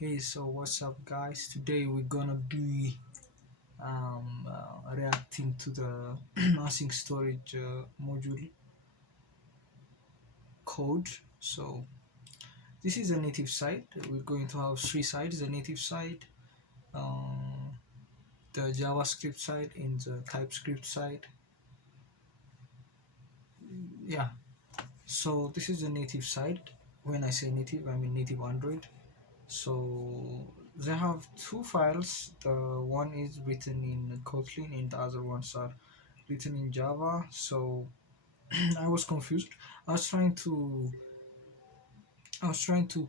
Hey, so what's up, guys? Today we're gonna be reacting to the async storage module code. So this is a native site. We're going to have three sites: the native site, um, the JavaScript site, and the Typescript site. Yeah. So this is the native site. When I say native, I mean native Android. So they have two files. The one is written in Kotlin, and the other ones are written in Java. So I was confused. I was trying to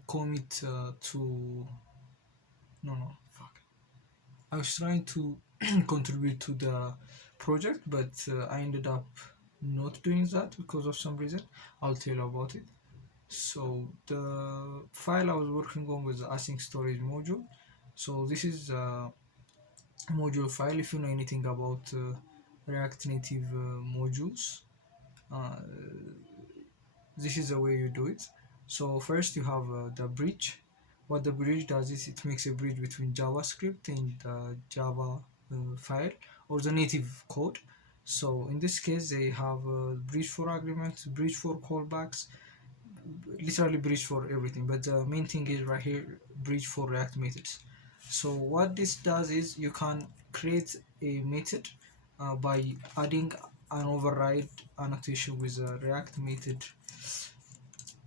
commit to no fuck. I was trying to contribute to the project, but I ended up not doing that because of some reason. I'll tell you about it. So the file I was working on was the async storage module. So this is a module file. If you know anything about React Native modules, uh, this is the way you do it. So first you have the bridge. What the bridge does is it makes a bridge between JavaScript and the Java file or the native code. So in this case they have a bridge for arguments, bridge for callbacks, literally bridge for everything, but the main thing is right here, bridge for React methods. So what this does is you can create a method by adding an override annotation with a React method,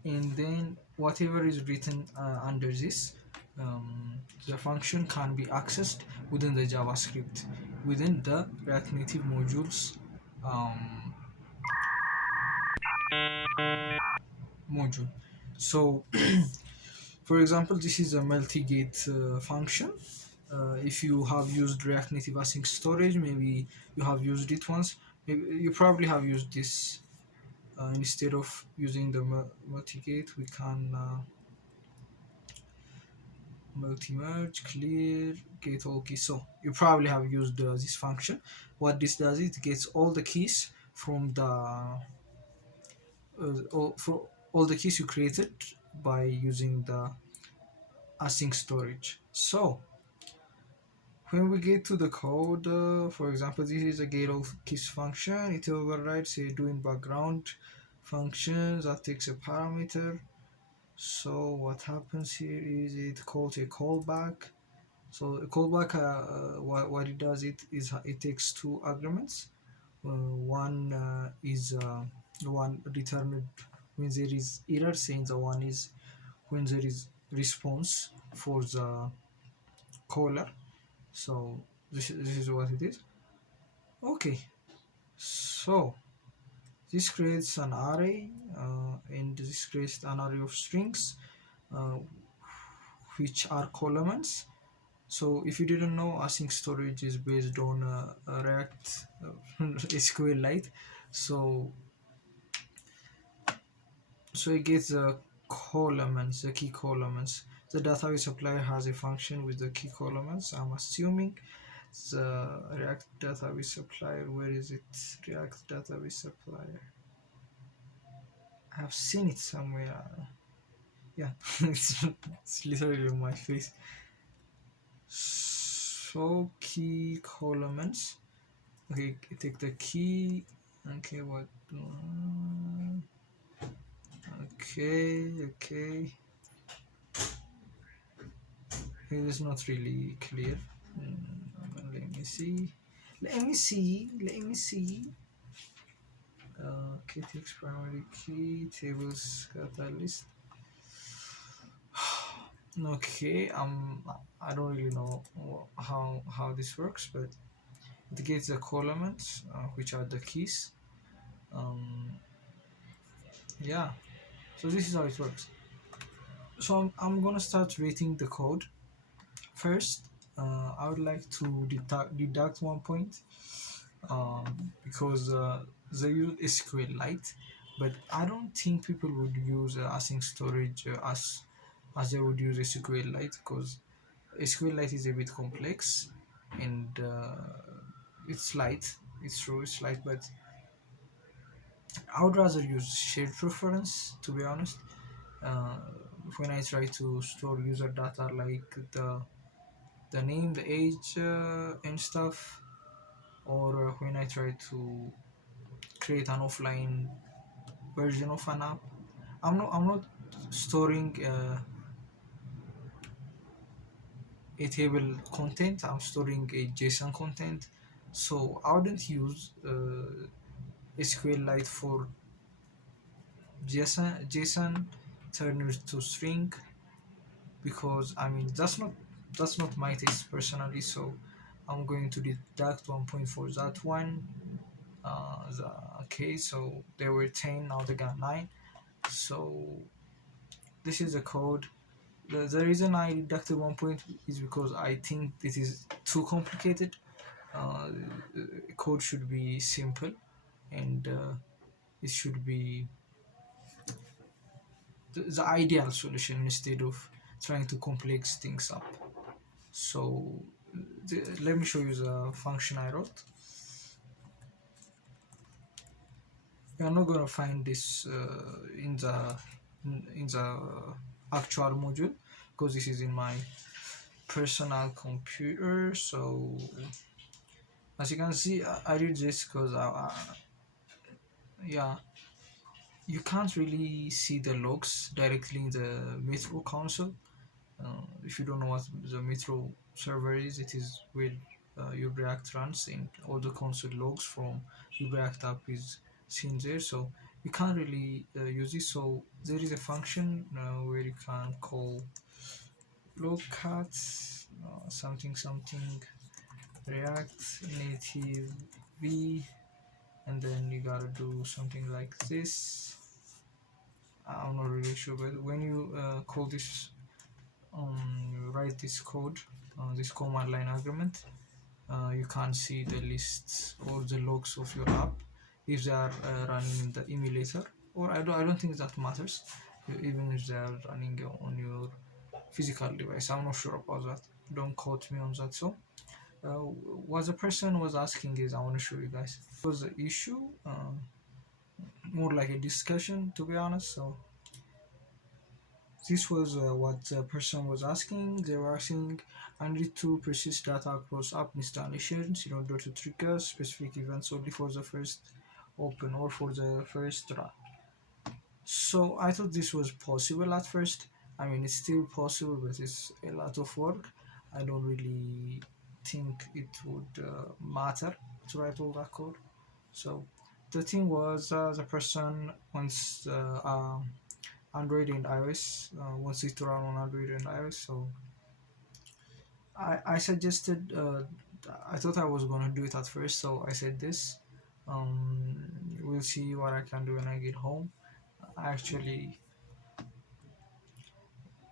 and then whatever is written under this, the function can be accessed within the JavaScript, within the React Native modules um, module. So for example, this is a multigate function. If you have used React Native async storage, maybe you have used it once. Maybe you probably have used this. Instead of using the multigate, we can multi-merge, clear, get all keys. So you probably have used this function. What this does, it gets all the keys from the for all the keys you created by using the async storage. So when we get to the code, for example, this is a get all keys function. It overrides a doing background function that takes a parameter. So what happens here is it calls a callback. So a callback, what it does, it is it takes two arguments. One is one returned when there is error, saying the one is when there is response for the caller. So this is what it is. Okay, so this creates an array, and this creates an array of strings, uh, which are columns. So if you didn't know, async storage is based on React SQLite. So it gets the columns, the key columns. The database supplier has a function with the key columns. I'm assuming the React database supplier. Where is it? React database supplier. I've seen it somewhere. Yeah, it's literally on my face. So key columns. Okay, take the key. Okay, what? Okay. It is not really clear. Let me see. Let me see. Okay, text primary key, tables, catalyst. Okay, I don't really know how this works, but it gets the columns, which are the keys. Yeah, so this is how it works. So I'm gonna start rating the code. First, I would like to deduct 1 point, because they use SQLite, but I don't think people would use async storage as they would use SQLite, because SQLite is a bit complex, and it's light. It's true, it's light, but I would rather use shared preference, to be honest. Uh, when I try to store user data like the name, the age, and stuff, or when I try to create an offline version of an app. I'm not storing a table content. I'm storing a JSON content. So I wouldn't use SQLite for JSON turners to string, because I mean that's not my taste personally. So I'm going to deduct 1 point for that one. Okay, so there were 10, now they got 9. So this is the code. The reason I deducted 1 point is because I think this is too complicated. uh, Code should be simple, and it should be the ideal solution instead of trying to complex things up. So let me show you the function I wrote. You're not gonna find this in the actual module, because this is in my personal computer. So as you can see, I did this because yeah, you can't really see the logs directly in the Metro console. If you don't know what the Metro server is, it is where your React runs, and all the console logs from your React app is seen there. So you can't really use it. So there is a function where you can call logcat something something React native v, and then you gotta do something like this. I'm not really sure, but when you call this, write this code, this command line argument, you can see the lists or the logs of your app if they are running in the emulator, or I don't think that matters, even if they are running on your physical device. I'm not sure about that. Don't quote me on that. So what the person was asking is, I want to show you guys. It was an issue, more like a discussion, to be honest. So this was what the person was asking. They were asking, I need to persist data across app installations in order to trigger specific events only for the first open or for the first run. So I thought this was possible at first. I mean, it's still possible, but it's a lot of work. I don't really think it would matter to write all that code. So the thing was, the person wants Android and iOS, wants it to run on Android and iOS. So I suggested, I thought I was gonna do it at first. So I said this. We'll see what I can do when I get home. Actually,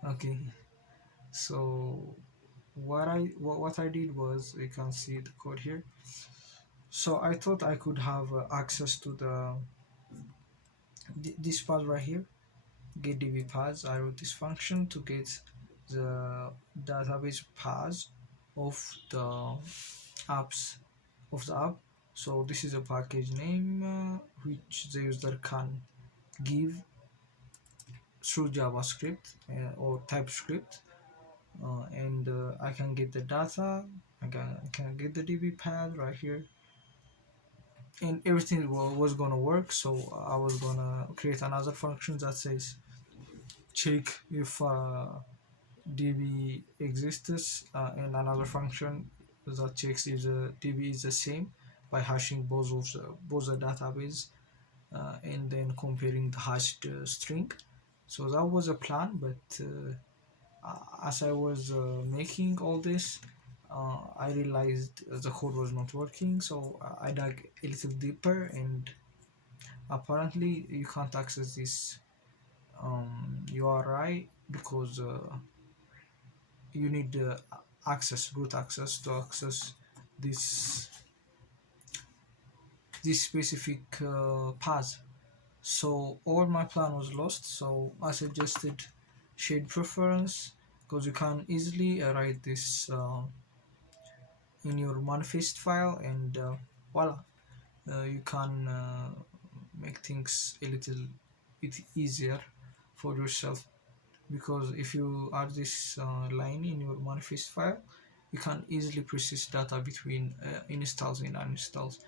okay. So what I did was, you can see the code here. So I thought I could have access to this path right here, get db paths. I wrote this function to get the database paths of the apps of the app. So this is a package name which the user can give through JavaScript or Typescript, and I can get the data. I can get the db path right here, and everything was gonna work. So I was gonna create another function that says check if db exists, and another function that checks if the db is the same by hashing both the database, and then comparing the hashed string. So that was a plan, but as I was making all this, I realized the code was not working. So I dug a little deeper, and apparently you can't access this URI because you need root access to access this specific path. So all my plan was lost. So I suggested shade preference, because you can easily write this in your manifest file, and voila, you can make things a little bit easier for yourself. because if you add this line in your manifest file, you can easily persist data between installs and uninstalls.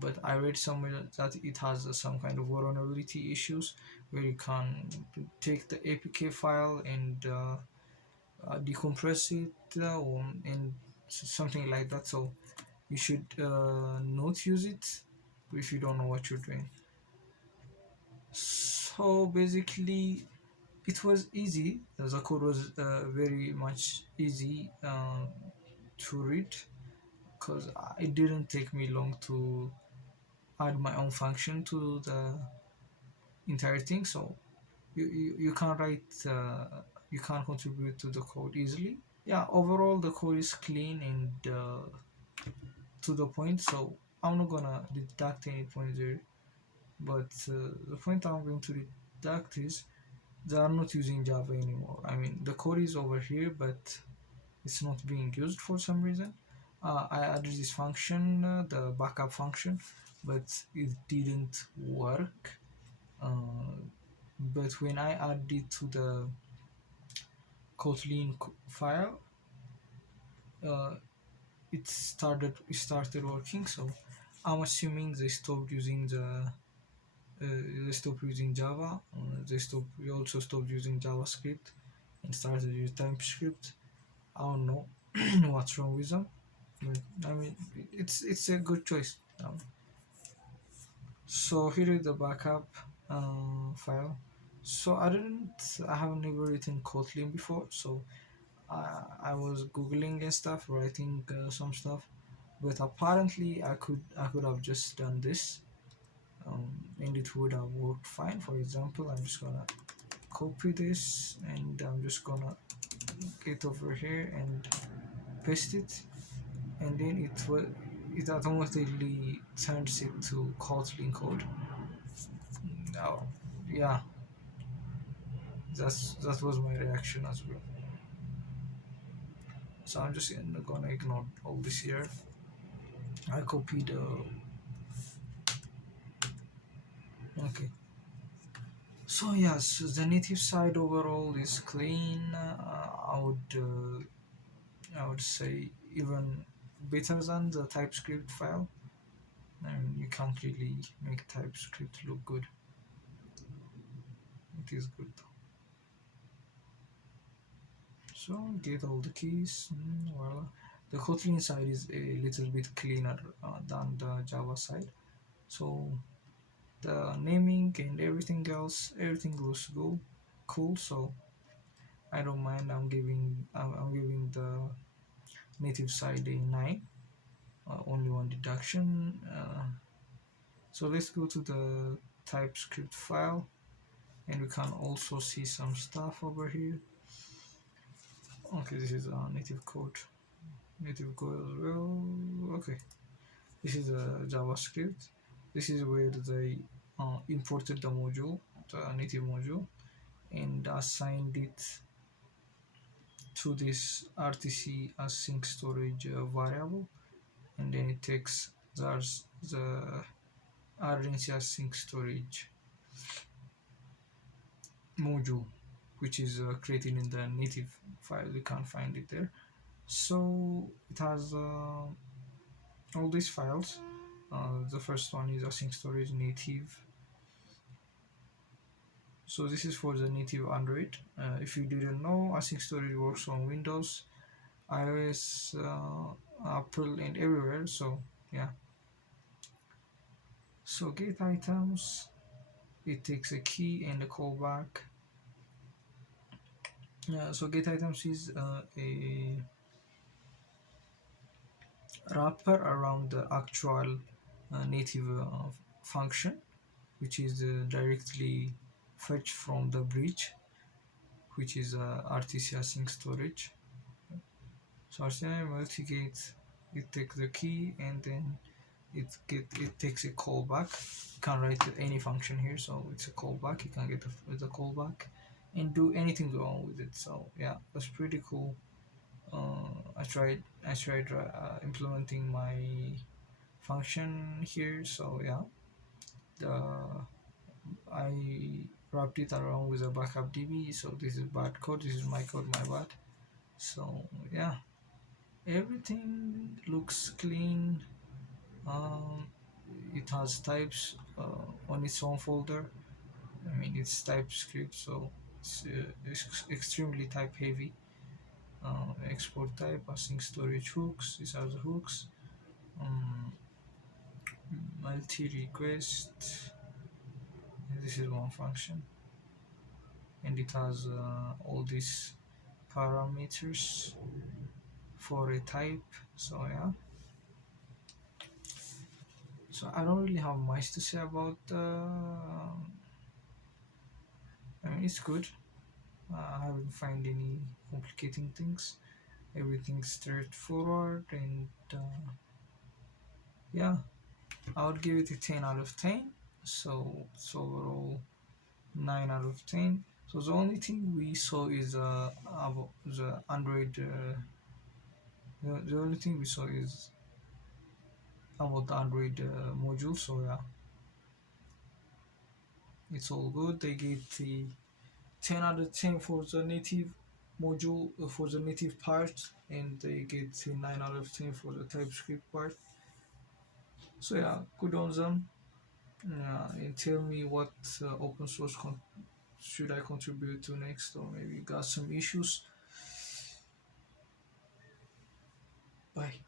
But I read somewhere that it has some kind of vulnerability issues where you can take the APK file and decompress it and something like that. So you should not use it if you don't know what you're doing. So basically, it was easy. The code was very much easy to read because it didn't take me long to add my own function to the entire thing. So you can write, you can contribute to the code easily. Yeah, overall the code is clean and to the point. So I'm not gonna deduct any points there. But the point I'm going to deduct is they are not using Java anymore. I mean, the code is over here, but it's not being used for some reason. I added this function, the backup function, but it didn't work. But when I add it to the Kotlin file, uh, it started working. So I'm assuming they stopped using Java. They also stopped using JavaScript and started using Typescript. I don't know what's wrong with them. But, I mean, it's a good choice. So here is the backup file. So I have never written Kotlin before, so I was googling and stuff, writing some stuff, but apparently I could have just done this, and it would have worked fine. For example, I'm just gonna copy this and I'm just gonna get over here and paste it, and then it automatically turns it to Kotlin code. Now, yeah, that was my reaction as well. So I'm just gonna ignore all this here. I copied. Okay. So yes, the native side overall is clean. I would say even better than the TypeScript file. I mean, you can't really make TypeScript look good. It is good though. So get all the keys. Voila. The Kotlin side is a little bit cleaner than the Java side. So the naming and everything looks good, cool. So I don't mind. I'm giving the native side a 9. Only one deduction. So let's go to the TypeScript file, and we can also see some stuff over here. Okay, this is native code as well. Okay, this is a JavaScript. This is where they imported the native module, and assigned it to this RTC async-storage variable, and then it takes the RNC async-storage module, which is created in the native file. You can't find it there. So it has all these files. The first one is async-storage native. So this is for the native Android. If you didn't know, async-storage works on Windows, iOS, Apple, and everywhere. So yeah. So get items. It takes a key and a callback. Yeah. So get items is a wrapper around the actual native function, which is directly fetched from the bridge, which is RTC async storage. So RTC multigate, it takes the key and then it takes a callback. You can write any function here, so it's a callback. You can get the callback and do anything you want with it. So yeah, that's pretty cool. I tried implementing my function here. So yeah, the I wrapped it around with a backup DB. So this is bad code. This is my code, my bad. So yeah, everything looks clean. Um, it has types on its own folder. I mean, it's TypeScript, so it's extremely type heavy. Export type, async-storage hooks. These are the hooks. Um, multi-request. This is one function, and it has all these parameters for a type. So yeah, so I don't really have much to say about. I mean, it's good. I haven't found any complicating things. Everything's straightforward, and yeah, I would give it a 10 out of 10. So it's overall 9 out of 10. So the only thing we saw is about the Android. The only thing we saw is about the Android module. So yeah, it's all good. They gave the 10 out of 10 for the native module for the native part, and they get a 9 out of 10 for the TypeScript part. So yeah, good on them. And tell me what open source should I contribute to next, or maybe you got some issues. Bye.